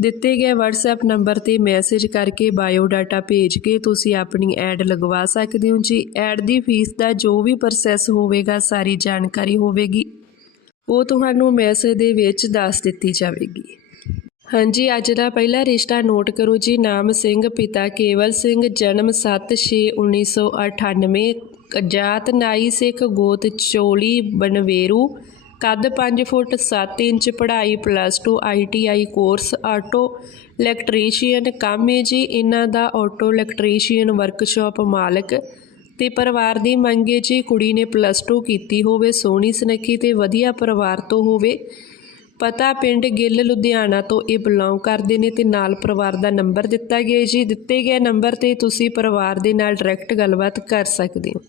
ਦਿੱਤੇ ਗਏ WhatsApp number ਤੇ ਮੈਸੇਜ ਕਰਕੇ ਬਾਇਓ ਡਾਟਾ ਭੇਜ ਕੇ ਤੁਸੀਂ ਆਪਣੀ ਐਡ ਲਗਵਾ ਸਕਦੇ ਹੋ ਜੀ। ਐਡ ਦੀ ਫੀਸ ਦਾ ਜੋ ਵੀ ਪ੍ਰੋਸੈਸ ਹੋਵੇਗਾ, ਸਾਰੀ ਜਾਣਕਾਰੀ ਹੋਵੇਗੀ। ਉਹ ਤੁਹਾਨੂੰ ਮੈਸੇਜ ਦੇ ਵਿੱਚ ਦੱਸ ਦਿੱਤੀ ਜਾਵੇਗੀ। ਹਾਂਜੀ, ਅੱਜ ਦਾ ਪਹਿਲਾ ਰਿਸ਼ਤਾ ਨੋਟ ਕਰੋ ਜੀ। ਨਾਮ ਸਿੰਘ, ਪਿਤਾ ਕੇਵਲ ਸਿੰਘ, ਜਨਮ 7/6/1998 ਜਾਤ ਨਾਈ ਸਿੱਖ ਗੋਤ ਚੋਲੀ ਬਨਵੇਰੂ ਕੱਦ 5 ਫੁੱਟ 7 ਇੰਚ ਪੜ੍ਹਾਈ plus 2 ITI course auto electrician ਕੰਮ ਹੈ ਜੀ। ਇਹਨਾਂ ਦਾ ਆਟੋ ਇਲੈਕਟ੍ਰੀਸ਼ੀਅਨ ਵਰਕਸ਼ਾਪ ਮਾਲਕ ਤੇ ਪਰਿਵਾਰ ਦੀ ਮੰਗ ਮੰਗੇ ਜੀ, ਕੁੜੀ ਨੇ ਪਲੱਸ 2 ਕੀਤੀ ਹੋਵੇ, ਸੋਹਣੀ ਸੁਨੱਖੀ ਤੇ ਵਧੀਆ ਪਰਿਵਾਰ ਤੋਂ ਹੋਵੇ। ਪਤਾ ਪਿੰਡ ਗਿੱਲ, ਲੁਧਿਆਣਾ ਤੋਂ ਇਹ ਬਿਲੋਂਗ ਕਰਦੇ ਨੇ ਤੇ ਨਾਲ ਪਰਿਵਾਰ ਦਾ ਨੰਬਰ ਦਿੱਤਾ ਗਿਆ ਜੀ। ਦਿੱਤੇ ਗਏ ਨੰਬਰ ਤੇ ਤੁਸੀਂ ਪਰਿਵਾਰ ਦੇ ਨਾਲ ਡਾਇਰੈਕਟ ਗੱਲਬਾਤ ਕਰ ਸਕਦੇ ਹੋ।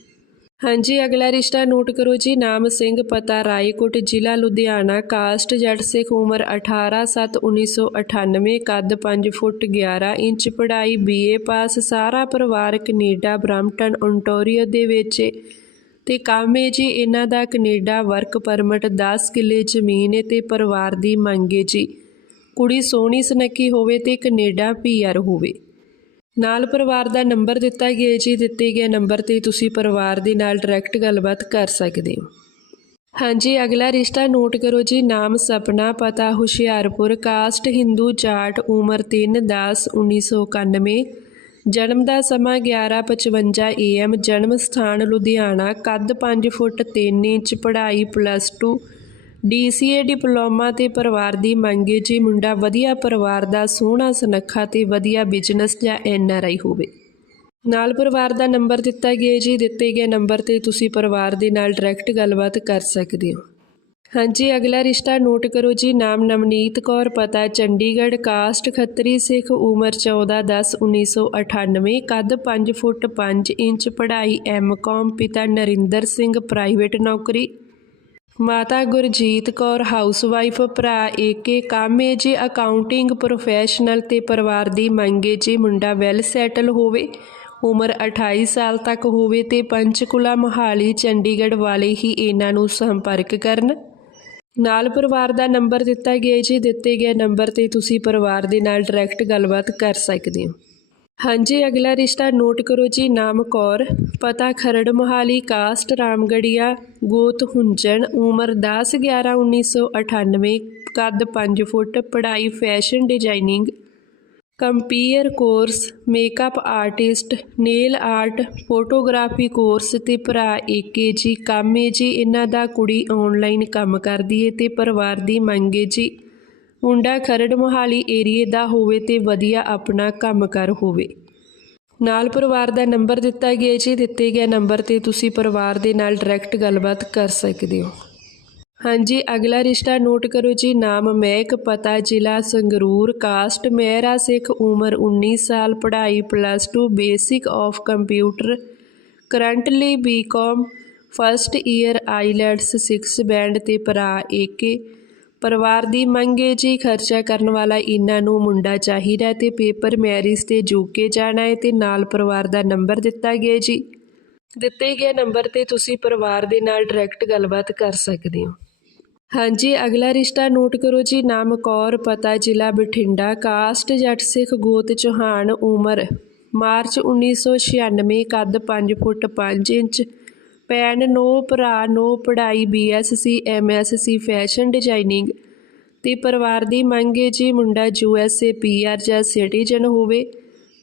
ਹਾਂਜੀ, ਅਗਲਾ ਰਿਸ਼ਤਾ ਨੋਟ ਕਰੋ ਜੀ। ਨਾਮ ਸਿੰਘ ਪਤਾ ਰਾਏਕੋਟ ਜ਼ਿਲ੍ਹਾ ਲੁਧਿਆਣਾ। ਕਾਸਟ ਜੱਟ ਸਿੱਖ ਉਮਰ 18/7/1998 ਕੱਦ 5 ਫੁੱਟ 11 ਇੰਚ, ਪੜ੍ਹਾਈ ਬੀਏ ਪਾਸ, ਸਾਰਾ ਪਰਿਵਾਰ ਕੈਨੇਡਾ ਬ੍ਰੈਂਪਟਨ ਓਨਟਾਰੀਓ ਦੇ ਵਿੱਚ ਏ। ਤੇ ਕੰਮ ਹੈ ਜੀ, ਇਹਨਾਂ ਦਾ ਕੈਨੇਡਾ ਵਰਕ ਪਰਮਿਟ 10 ਕਿੱਲੇ ਜ਼ਮੀਨ ਹੈ ਤੇ ਪਰਿਵਾਰ ਦੀ ਮੰਗ ਹੈ ਜੀ। ਕੁੜੀ ਸੋਹਣੀ, ਸੁਨੱਖੀ ਹੋਵੇ ਤੇ ਕੈਨੇਡਾ ਪੀਆਰ ਹੋਵੇ। ਨਾਲ ਪਰਿਵਾਰ ਦਾ ਨੰਬਰ ਦਿੱਤਾ ਗਿਆ ਜੀ ਦਿੱਤੇ ਗਏ ਨੰਬਰ ਤੇ ਤੁਸੀਂ ਪਰਿਵਾਰ ਦੇ ਨਾਲ ਡਾਇਰੈਕਟ ਗੱਲਬਾਤ ਕਰ ਸਕਦੇ ਹੋ। ਹਾਂਜੀ, ਅਗਲਾ ਰਿਸ਼ਤਾ ਨੋਟ ਕਰੋ ਜੀ, ਨਾਮ ਸਪਨਾ, ਪਤਾ ਹੁਸ਼ਿਆਰਪੁਰ ਕਾਸਟ ਹਿੰਦੂ ਜਾਟ, ਉਮਰ 3 10 1991 ਜਨਮ ਦਾ ਸਮਾਂ 11:55 AM ਜਨਮ ਸਥਾਨ ਲੁਧਿਆਣਾ, ਕੱਦ 5 ਫੁੱਟ 3 ਇੰਚ, ਪੜ੍ਹਾਈ ਪਲੱਸ 2 ਡੀਸੀਏ ਡਿਪਲੋਮਾ ਤੇ ਪਰਿਵਾਰ ਦੀ ਮੰਗੇ ਜੀ ਮੁੰਡਾ ਵਧੀਆ ਪਰਿਵਾਰ ਦਾ, ਸੋਹਣਾ ਸੁਨੱਖਾ ਤੇ ਵਧੀਆ ਬਿਜ਼ਨਸ ਜਾਂ ਐਨਆਰਆਈ ਹੋਵੇ। ਨਾਲ ਪਰਿਵਾਰ ਦਾ ਨੰਬਰ ਦਿੱਤਾ ਗਿਆ ਜੀ। ਦਿੱਤੇ ਗਏ ਨੰਬਰ ਤੇ ਤੁਸੀਂ ਪਰਿਵਾਰ ਦੇ ਨਾਲ ਡਾਇਰੈਕਟ ਗੱਲਬਾਤ ਕਰ ਸਕਦੇ ਹੋ। ਹਾਂਜੀ, ਅਗਲਾ ਰਿਸ਼ਤਾ ਨੋਟ ਕਰੋ ਜੀ। ਨਾਮ ਨਵਨੀਤ ਕੌਰ, ਪਤਾ ਚੰਡੀਗੜ੍ਹ, ਕਾਸਟ ਖੱਤਰੀ, ਸਿੱਖ ਉਮਰ 14/10/1998 ਕੱਦ 5 ਫੁੱਟ 5 ਇੰਚ, ਪੜ੍ਹਾਈ ਐਮਕਾਮ ਪਿਤਾ ਨਰਿੰਦਰ ਸਿੰਘ, ਪ੍ਰਾਈਵੇਟ ਨੌਕਰੀ। ਮਾਤਾ ਗੁਰਜੀਤ ਕੌਰ, ਹਾਊਸਵਾਈਫ ਭਰਾ ਏਕੇ ਕਾਮੇ ਜੀ ਅਕਾਊਂਟਿੰਗ ਪ੍ਰੋਫੈਸ਼ਨਲ ਤੇ ਪਰਿਵਾਰ ਦੀ ਮੰਗੇ ਜੀ ਮੁੰਡਾ ਵੈਲ ਸੈਟਲ ਹੋਵੇ, ਉਮਰ 28 ਸਾਲ ਤੱਕ ਹੋਵੇ ਤੇ ਪੰਚਕੁਲਾ ਮੋਹਾਲੀ, ਚੰਡੀਗੜ੍ਹ ਵਾਲੇ ਹੀ ਇਹਨਾਂ ਨੂੰ ਸੰਪਰਕ ਕਰਨ। ਨਾਲ ਪਰਿਵਾਰ ਦਾ ਨੰਬਰ ਦਿੱਤਾ ਗਿਆ ਜੀ, ਦਿੱਤੇ ਗਏ ਨੰਬਰ ਤੇ ਤੁਸੀਂ ਪਰਿਵਾਰ ਦੇ ਨਾਲ ਡਾਇਰੈਕਟ ਗੱਲਬਾਤ ਕਰ ਸਕਦੇ ਹੋ। ਹਾਂਜੀ, ਅਗਲਾ ਰਿਸ਼ਤਾ ਨੋਟ ਕਰੋ ਜੀ, ਨਾਮ ਕੌਰ। ਪਤਾ ਖਰੜ ਮੋਹਾਲੀ, ਕਾਸਟ ਰਾਮਗੜੀਆ, ਗੋਤ ਹੁੰਜਣ, ਉਮਰ 10 11 1998 ਕੱਦ 5 ਫੁੱਟ, ਪੜ੍ਹਾਈ fashion designing. Compere course, makeup artist, nail art, photography course ਤੇ ਭਰਾ ਏਕੇ ਜੀ। ਕਾਮੇ ਜੀ, ਇਹਨਾਂ ਦਾ ਕੁੜੀ ਆਨਲਾਈਨ ਕੰਮ ਕਰਦੀ ਏ ਤੇ ਪਰਿਵਾਰ ਦੀ ਮੰਗੇ ਜੀ। ਮੁੰਡਾ ਖਰੜ ਮੋਹਾਲੀ ਏਰੀਏ ਦਾ ਹੋਵੇ ਤੇ ਵਧੀਆ ਆਪਣਾ ਕੰਮ ਕਰ ਹੋਵੇ। ਨਾਲ ਪਰਿਵਾਰ ਦਾ ਨੰਬਰ ਦਿੱਤਾ ਗਿਆ ਜੀ, ਦਿੱਤੇ ਗਏ ਨੰਬਰ ਤੇ ਤੁਸੀਂ ਪਰਿਵਾਰ ਦੇ ਨਾਲ ਡਾਇਰੈਕਟ ਗੱਲਬਾਤ ਕਰ ਸਕਦੇ ਹੋ। ਹਾਂਜੀ, ਅਗਲਾ ਰਿਸ਼ਤਾ ਨੋਟ ਕਰੋ ਜੀ, ਨਾਮ ਮਹਿਕ, ਪਤਾ ਜ਼ਿਲ੍ਹਾ ਸੰਗਰੂਰ ਕਾਸਟ ਮਹਿਰਾ ਸਿੱਖ, ਉਮਰ 19 ਸਾਲ, ਪੜ੍ਹਾਈ plus 2 basic of computer currently B Com first year IELTS 6 band ਤੇ ਭਰਾ ਏਕੇ ਪਰਿਵਾਰ ਦੀ ਮੰਗ ਹੈ ਜੀ ਖਰਚਾ ਕਰਨ ਵਾਲਾ ਇਹਨਾਂ ਨੂੰ ਮੁੰਡਾ ਚਾਹੀਦਾ ਹੈ ਤੇ ਪੇਪਰ ਮੈਰਿਜ ਤੇ ਜੂਕੇ ਜਾਣਾ ਹੈ ਤੇ ਨਾਲ ਪਰਿਵਾਰ ਦਾ ਨੰਬਰ ਦਿੱਤਾ ਗਿਆ ਜੀ। ਦਿੱਤੇ ਗਏ ਨੰਬਰ ਤੇ ਤੁਸੀਂ ਪਰਿਵਾਰ ਦੇ ਨਾਲ ਡਾਇਰੈਕਟ ਗੱਲਬਾਤ ਕਰ ਸਕਦੇ ਹੋ। ਹਾਂਜੀ, ਅਗਲਾ ਰਿਸ਼ਤਾ ਨੋਟ ਕਰੋ ਜੀ। ਨਾਮ ਕੌਰ, ਪਤਾ ਜ਼ਿਲ੍ਹਾ ਬਠਿੰਡਾ, ਕਾਸਟ, ਜੱਟ ਸਿੱਖ, ਗੋਤ, ਚੌਹਾਨ, ਉਮਰ। ਮਾਰਚ 1996 ਕੱਦ 5 ਫੁੱਟ 5 ਇੰਚ। ਭੈਣ, ਨੋ ਭਰਾ, ਨੋ ਪੜ੍ਹਾਈ ਬੀਐਸਸੀ ਐਮਐਸਸੀ ਫੈਸ਼ਨ ਡਿਜ਼ਾਈਨਿੰਗ। ਤੇ ਪਰਿਵਾਰ ਦੀ ਮੰਗ ਹੈ ਜੀ ਮੁੰਡਾ ਯੂਐਸਏ ਪੀਆਰ ਜਾਂ ਸਿਟੀਜ਼ਨ ਹੋਵੇ,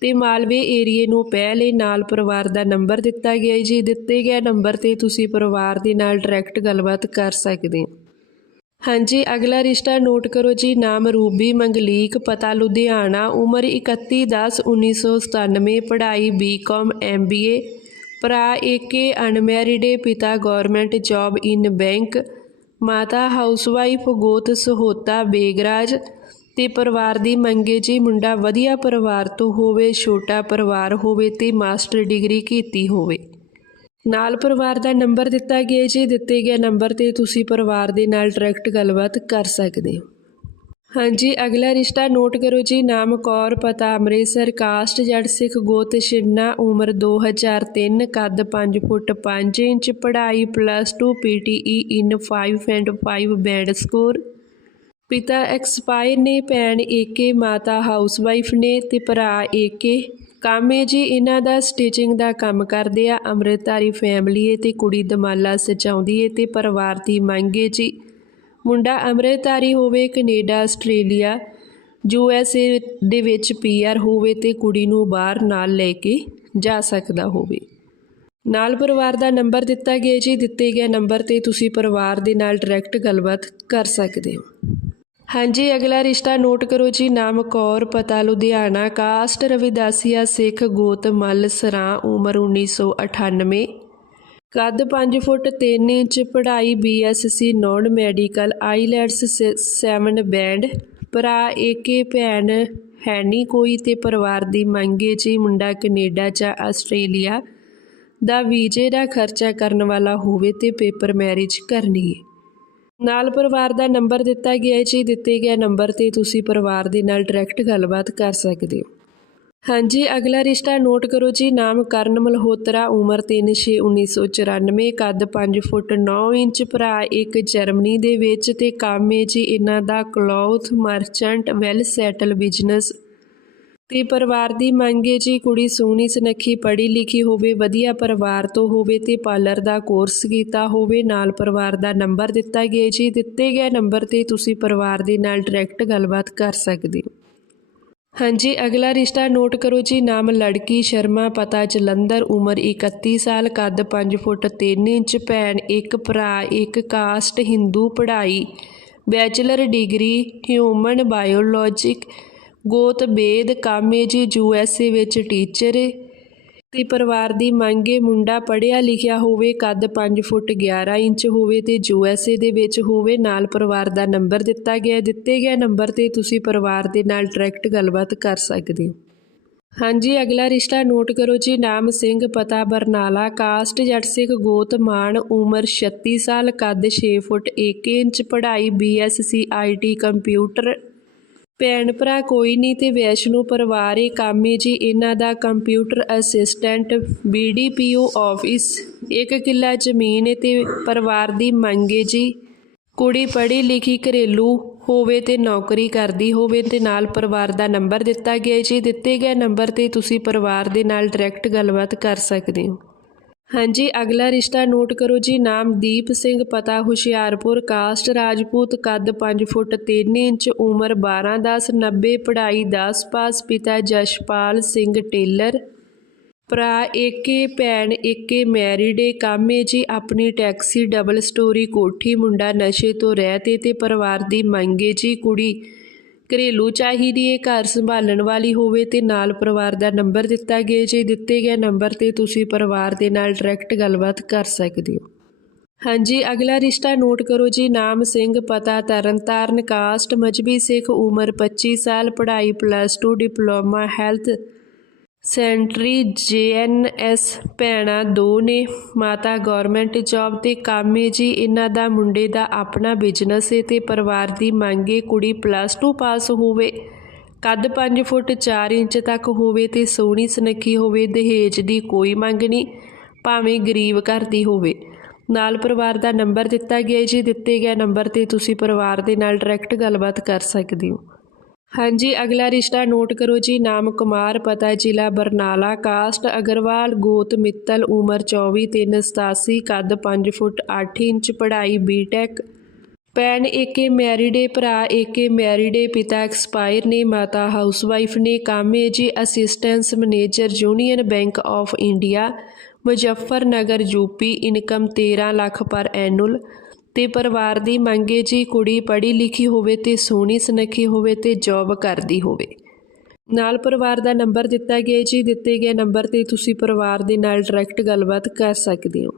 ਤੇ ਮਾਲਵੇ ਏਰੀਏ ਨੂੰ ਪਹਿਲੇ ਨਾਲ ਪਰਿਵਾਰ ਦਾ ਨੰਬਰ ਦਿੱਤਾ ਗਿਆ ਹੈ ਜੀ। ਦਿੱਤੇ ਗਏ ਨੰਬਰ ਤੇ ਤੁਸੀਂ ਪਰਿਵਾਰ ਦੇ ਨਾਲ ਡਾਇਰੈਕਟ ਗੱਲਬਾਤ ਕਰ ਸਕਦੇ ਹੋ। ਹਾਂਜੀ, ਅਗਲਾ ਰਿਸ਼ਤਾ ਨੋਟ ਕਰੋ ਜੀ। ਨਾਮ ਰੂਬੀ ਮੰਗਲੀਕ, ਪਤਾ ਲੁਧਿਆਣਾ, ਉਮਰ 31/10/1997 ਪੜ੍ਹਾਈ ਬੀਕਾਮ ਐਮਬੀਏ ਭਰਾ ਏਕੇ ਅਨਮੈਰਿਡ ਏ, ਪਿਤਾ ਗਵਰਨਮੈਂਟ ਜੌਬ ਇਨ ਬੈਂਕ ਮਾਤਾ ਹਾਊਸਵਾਈਫ ਗੋਤ ਸਹੋਤਾ ਬੇਗਰਾਜ ਤੇ ਪਰਿਵਾਰ ਦੀ ਮੰਗੇ ਜੀ ਮੁੰਡਾ ਵਧੀਆ ਪਰਿਵਾਰ ਤੋਂ ਹੋਵੇ, ਛੋਟਾ ਪਰਿਵਾਰ ਹੋਵੇ ਤੇ ਮਾਸਟਰ ਡਿਗਰੀ ਕੀਤੀ ਹੋਵੇ। ਨਾਲ ਪਰਿਵਾਰ ਦਾ ਨੰਬਰ ਦਿੱਤਾ ਗਿਆ ਜੀ, ਦਿੱਤੇ ਗਏ ਨੰਬਰ ਤੇ ਤੁਸੀਂ ਪਰਿਵਾਰ ਦੇ ਨਾਲ ਡਾਇਰੈਕਟ ਗੱਲਬਾਤ ਕਰ ਸਕਦੇ ਹੋ। ਹਾਂਜੀ, ਅਗਲਾ ਰਿਸ਼ਤਾ ਨੋਟ ਕਰੋ ਜੀ। ਨਾਮ ਕੌਰ, ਪਤਾ ਅੰਮ੍ਰਿਤਸਰ, ਕਾਸਟ ਜੱਟ ਸਿੱਖ ਗੋਤ ਛਿੜਨਾ, ਉਮਰ 2003 ਕੱਦ 5 ਫੁੱਟ 5 ਇੰਚ, ਪੜ੍ਹਾਈ plus 2 PTE in 5 and 5 band score ਪਿਤਾ ਐਕਸਪਾਇਰ ਨੇ, ਭੈਣ ਏਕੇ ਮਾਤਾ ਹਾਊਸਵਾਈਫ ਨੇ ਤੇ ਭਰਾ ਏਕੇ ਕਾਮੇ ਜੀ, ਇਹਨਾਂ ਦਾ ਸਟਿਚਿੰਗ ਦਾ ਕੰਮ ਕਰਦੇ ਆ। ਅੰਮ੍ਰਿਤਧਾਰੀ ਫੈਮਿਲੀ ਏ ਤੇ ਕੁੜੀ ਦਮਾਲਾ ਸਜਾਉਂਦੀ ਏ ਤੇ ਪਰਿਵਾਰ ਦੀ ਮੰਗ ਏ ਜੀ। ਮੁੰਡਾ ਅੰਮ੍ਰਿਤਧਾਰੀ ਹੋਵੇ, Canada, Australia, U S A ਦੇ ਵਿੱਚ ਪੀਆਰ ਹੋਵੇ ਤੇ ਕੁੜੀ ਨੂੰ ਬਾਹਰ ਨਾਲ ਲੈ ਕੇ ਜਾ ਸਕਦਾ ਹੋਵੇ। ਨਾਲ ਪਰਿਵਾਰ ਦਾ ਨੰਬਰ ਦਿੱਤਾ ਗਿਆ ਜੀ। ਦਿੱਤੇ ਗਏ ਨੰਬਰ ਤੇ ਤੁਸੀਂ ਪਰਿਵਾਰ ਦੇ ਨਾਲ ਡਾਇਰੈਕਟ ਗੱਲਬਾਤ ਕਰ ਸਕਦੇ ਹੋ। ਹਾਂਜੀ, ਅਗਲਾ ਰਿਸ਼ਤਾ ਨੋਟ ਕਰੋ ਜੀ। ਨਾਮ ਕੌਰ, ਪਤਾ ਲੁਧਿਆਣਾ, ਕਾਸਟ ਰਵਿਦਾਸੀਆ, ਸਿੱਖ, ਗੋਤ, ਮੱਲ, ਸਰਾਂ, ਉਮਰ 1998 ਕੱਦ 5 ਫੁੱਟ 3 ਇੰਚ, ਪੜ੍ਹਾਈ B Sc non medical, IELTS 7 band. ਭਰਾ, ਏਕੇ ਭੈਣ ਹੈ ਨਹੀਂ ਕੋਈ ਤੇ ਪਰਿਵਾਰ ਦੀ ਮੰਗੇ ਜੀ ਮੁੰਡਾ ਕੈਨੇਡਾ ਜਾਂ ਆਸਟ੍ਰੇਲੀਆ ਦਾ ਵੀਜ਼ੇ ਦਾ ਖਰਚਾ ਕਰਨ ਵਾਲਾ ਹੋਵੇ ਤੇ ਪੇਪਰ ਮੈਰਿਜ ਕਰਨੀ ਹੈ ਨਾਲ ਪਰਿਵਾਰ ਦਾ ਨੰਬਰ ਦਿੱਤਾ ਗਿਆ ਹੈ ਜੀ, ਦਿੱਤੇ ਗਏ ਨੰਬਰ ਤੇ ਤੁਸੀਂ ਪਰਿਵਾਰ ਦੇ ਨਾਲ ਡਾਇਰੈਕਟ ਗੱਲਬਾਤ ਕਰ ਸਕਦੇ ਹੋ। ਹਾਂਜੀ, ਅਗਲਾ ਰਿਸ਼ਤਾ ਨੋਟ ਕਰੋ ਜੀ। ਨਾਮ ਕਰਨ ਮਲਹੋਤਰਾ, ਉਮਰ 3/6/1994 ਕੱਦ 5 ਫੁੱਟ 9 ਇੰਚ, ਭਰਾ ਇੱਕ ਜਰਮਨੀ ਦੇ ਵਿੱਚ ਤੇ ਕੰਮ ਹੈ ਜੀ ਇਹਨਾਂ ਦਾ cloth, merchant, well settle business. ਤੇ ਪਰਿਵਾਰ ਦੀ ਮੰਗ ਮੰਗੇ ਜੀ, ਕੁੜੀ ਸੋਹਣੀ, ਸੁਨੱਖੀ, ਪੜ੍ਹੀ ਲਿਖੀ ਹੋਵੇ, ਵਧੀਆ ਪਰਿਵਾਰ ਤੋਂ ਹੋਵੇ ਤੇ ਪਾਰਲਰ ਦਾ ਕੋਰਸ ਕੀਤਾ ਹੋਵੇ। ਨਾਲ ਪਰਿਵਾਰ ਦਾ ਨੰਬਰ ਦਿੱਤਾ ਗਿਆ ਜੀ। ਦਿੱਤੇ ਗਏ ਨੰਬਰ ਤੇ ਤੁਸੀਂ ਪਰਿਵਾਰ ਦੇ ਨਾਲ ਡਾਇਰੈਕਟ ਗੱਲਬਾਤ ਕਰ ਸਕਦੇ ਹੋ। ਹਾਂਜੀ, ਅਗਲਾ ਰਿਸ਼ਤਾ ਨੋਟ ਕਰੋ ਜੀ। ਨਾਮ ਲੜਕੀ ਸ਼ਰਮਾ, ਪਤਾ ਜਲੰਧਰ, ਉਮਰ 31 ਸਾਲ, ਕੱਦ 5 ਫੁੱਟ 3 ਇੰਚ, ਭੈਣ ਇੱਕ, ਭਰਾ ਇੱਕ, ਕਾਸਟ ਹਿੰਦੂ ਪੜ੍ਹਾਈ। ਬੈਚਲਰ ਡਿਗਰੀ, ਹਿਊਮਨ ਬਾਇਓਲੋਜਿਕ ਗੋਤ ਬੇਦ ਕਾਮੇ ਜੀ ਯੂ ਐਸ ਏ ਵਿੱਚ ਟੀਚਰ ਤੇ ਪਰਿਵਾਰ ਦੀ ਮੰਗੇ ਮੁੰਡਾ ਪੜ੍ਹਿਆ ਲਿਖਿਆ ਹੋਵੇ, ਕੱਦ 5 ਫੁੱਟ 11 ਇੰਚ ਹੋਵੇ ਤੇ ਯੂ ਐਸ ਏ ਦੇ ਵਿੱਚ ਹੋਵੇ, ਨਾਲ ਪਰਿਵਾਰ ਦਾ ਨੰਬਰ ਦਿੱਤਾ ਗਿਆ ਦਿੱਤੇ ਗਏ ਨੰਬਰ ਤੇ ਤੁਸੀਂ ਪਰਿਵਾਰ ਦੇ ਨਾਲ ਡਾਇਰੈਕਟ ਗੱਲਬਾਤ ਕਰ ਸਕਦੇ ਹੋ। ਹਾਂਜੀ, ਅਗਲਾ ਰਿਸ਼ਤਾ ਨੋਟ ਕਰੋ ਜੀ। ਨਾਮ ਸਿੰਘ, ਪਤਾ ਬਰਨਾਲਾ, ਕਾਸਟ ਜੱਟ ਸਿੱਖ ਗੋਤ ਮਾਨ, ਉਮਰ 36 ਸਾਲ, ਕੱਦ 6 ਫੁੱਟ 1 ਇੰਚ, ਪੜ੍ਹਾਈ ਬੀਐਸਸੀ ਆਈਟੀ ਕੰਪਿਊਟਰ ਭੈਣ ਭਰਾ ਕੋਈ ਨਹੀਂ ਤੇ ਵੈਸ਼ਨੂ ਪਰਿਵਾਰ ਇਹ ਕਾਮੇ ਜੀ, ਇਹਨਾਂ ਦਾ ਕੰਪਿਊਟਰ ਅਸਿਸਟੈਂਟ ਬੀਡੀਪੀਓ ਆਫਿਸ ਇੱਕ ਕਿੱਲਾ ਜ਼ਮੀਨ ਹੈ ਤੇ ਪਰਿਵਾਰ ਦੀ ਮੰਗ ਮੰਗੇ ਜੀ। ਕੁੜੀ ਪੜ੍ਹੀ ਲਿਖੀ ਘਰੇਲੂ ਹੋਵੇ ਤੇ ਨੌਕਰੀ ਕਰਦੀ ਹੋਵੇ ਤੇ ਨਾਲ ਪਰਿਵਾਰ ਦਾ ਨੰਬਰ ਦਿੱਤਾ ਗਿਆ ਜੀ। ਦਿੱਤੇ ਗਏ ਨੰਬਰ ਤੇ ਤੁਸੀਂ ਪਰਿਵਾਰ ਦੇ ਨਾਲ ਡਾਇਰੈਕਟ ਗੱਲਬਾਤ ਕਰ ਸਕਦੇ ਹੋ। ਹਾਂਜੀ, ਅਗਲਾ ਰਿਸ਼ਤਾ ਨੋਟ ਕਰੋ ਜੀ। ਨਾਮ ਦੀਪ ਸਿੰਘ, ਪਤਾ ਹੁਸ਼ਿਆਰਪੁਰ, ਕਾਸਟ ਰਾਜਪੂਤ, ਕੱਦ 5 ਫੁੱਟ 3 ਇੰਚ, ਉਮਰ 12 10 90 ਪੜ੍ਹਾਈ 10 ਪਾਸ ਪਿਤਾ ਜਸ਼ਪਾਲ ਸਿੰਘ ਟੇਲਰ। ਭਰਾ ਏਕੇ, ਭੈਣ ਏਕੇ, ਮੈਰਿਡ ਏ, ਕਾਮੇ ਜੀ। ਆਪਣੀ ਟੈਕਸੀ, ਡਬਲ ਸਟੋਰੀ ਕੋਠੀ, ਮੁੰਡਾ ਨਸ਼ੇ ਤੋਂ ਰਹਿਤ ਏ ਤੇ ਪਰਿਵਾਰ ਦੀ ਮੰਗੇ ਜੀ। ਕੁੜੀ ਘਰੇਲੂ ਚਾਹੀਦੀ ਏ ਘਰ ਸੰਭਾਲਣ ਵਾਲੀ ਹੋਵੇ ਤੇ ਨਾਲ ਪਰਿਵਾਰ ਦਾ ਨੰਬਰ ਦਿੱਤਾ ਗਿਆ, ਜੇ ਦਿੱਤੇ ਗਏ ਨੰਬਰ ਤੇ ਤੁਸੀਂ ਪਰਿਵਾਰ ਦੇ ਨਾਲ ਡਾਇਰੈਕਟ ਗੱਲਬਾਤ ਕਰ ਸਕਦੇ ਹੋ। ਹਾਂਜੀ, ਅਗਲਾ ਰਿਸ਼ਤਾ ਨੋਟ ਕਰੋ ਜੀ। ਨਾਮ ਸਿੰਘ, ਪਤਾ ਤਰਨਤਾਰਨ, ਕਾਸਟ, ਮਜਬੀ ਸਿੱਖ, ਉਮਰ 25 ਸਾਲ, ਪੜ੍ਹਾਈ plus 2 diploma health sanitary JNS ਭੈਣਾਂ ਦੋ ਨੇ। ਮਾਤਾ ਗਵਰਨਮੈਂਟ ਜੌਬ ਤੇ ਕੰਮ ਕਾਮੇ ਜੀ। ਇਹਨਾਂ ਦਾ ਮੁੰਡੇ ਦਾ ਆਪਣਾ ਬਿਜ਼ਨਸ ਹੈ ਤੇ ਪਰਿਵਾਰ ਦੀ ਮੰਗ ਮੰਗੇ ਕੁੜੀ ਪਲੱਸ 2 ਪਾਸ ਹੋਵੇ। ਕੱਦ 5 ਫੁੱਟ 4 ਇੰਚ ਤੱਕ ਹੋਵੇ ਤੇ ਸੋਹਣੀ ਸੁਨੱਖੀ ਹੋਵੇ, ਦਹੇਜ ਦੀ ਕੋਈ ਮੰਗ ਨਹੀਂ, ਭਾਵੇਂ ਗਰੀਬ ਘਰ ਦੀ ਹੋਵੇ। ਨਾਲ ਪਰਿਵਾਰ ਦਾ ਨੰਬਰ ਦਿੱਤਾ ਗਿਆ ਜੀ। ਦਿੱਤੇ ਗਿਆ ਨੰਬਰ ਤੇ ਤੁਸੀਂ ਪਰਿਵਾਰ ਦੇ ਨਾਲ ਡਾਇਰੈਕਟ ਗੱਲਬਾਤ ਕਰ ਸਕਦੇ ਹੋ। ਹਾਂਜੀ, ਅਗਲਾ ਰਿਸ਼ਤਾ ਨੋਟ ਕਰੋ ਜੀ, ਨਾਮ ਕੁਮਾਰ, ਪਤਾ ਜ਼ਿਲ੍ਹਾ ਬਰਨਾਲਾ, ਕਾਸਟ ਅਗਰਵਾਲ, ਗੋਤ ਮਿੱਤਲ, ਉਮਰ 24 387 ਕੱਦ 5 ਫੁੱਟ 8 ਇੰਚ, ਪੜ੍ਹਾਈ ਬੀਟੈਕ ਭੈਣ ਏਕੇ ਮੈਰੀਡੇ ਭਰਾ ਏਕੇ ਮੈਰੀਡੇ ਪਿਤਾ ਐਕਸਪਾਇਰ ਨੇ, ਮਾਤਾ ਹਾਊਸਵਾਈਫ ਨੇ, ਕਾਮੇ ਜੀ assistance manager Union Bank of India Muzaffarnagar UP income 13 lakh per annual ਤੇ ਪਰਿਵਾਰ ਦੀ ਮੰਗੇ ਜੀ ਕੁੜੀ ਪੜ੍ਹੀ ਲਿਖੀ ਹੋਵੇ ਤੇ ਸੋਹਣੀ ਸੁਨੱਖੀ ਹੋਵੇ ਤੇ ਜੌਬ ਕਰਦੀ ਹੋਵੇ। ਨਾਲ ਪਰਿਵਾਰ ਦਾ ਨੰਬਰ ਦਿੱਤਾ ਗਿਆ ਜੀ, ਦਿੱਤੇ ਗਏ ਨੰਬਰ ਤੇ ਤੁਸੀਂ ਪਰਿਵਾਰ ਦੇ ਨਾਲ ਡਾਇਰੈਕਟ ਗੱਲਬਾਤ ਕਰ ਸਕਦੇ ਹੋ।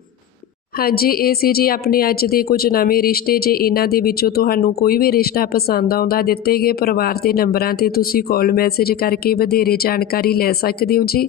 ਹਾਂਜੀ, ਇਹ ਸੀ ਜੀ ਆਪਣੇ ਅੱਜ ਦੇ ਕੁਝ ਨਵੇਂ ਰਿਸ਼ਤੇ। ਜੇ ਇਹਨਾਂ ਦੇ ਵਿੱਚੋਂ ਤੁਹਾਨੂੰ ਕੋਈ ਵੀ ਰਿਸ਼ਤਾ ਪਸੰਦ ਆਉਂਦਾ, ਦਿੱਤੇ ਗਏ ਪਰਿਵਾਰ ਦੇ ਨੰਬਰਾਂ ਤੇ ਤੁਸੀਂ ਕਾਲ ਮੈਸੇਜ ਕਰਕੇ ਵਧੇਰੇ ਜਾਣਕਾਰੀ ਲੈ ਸਕਦੇ ਹੋ ਜੀ।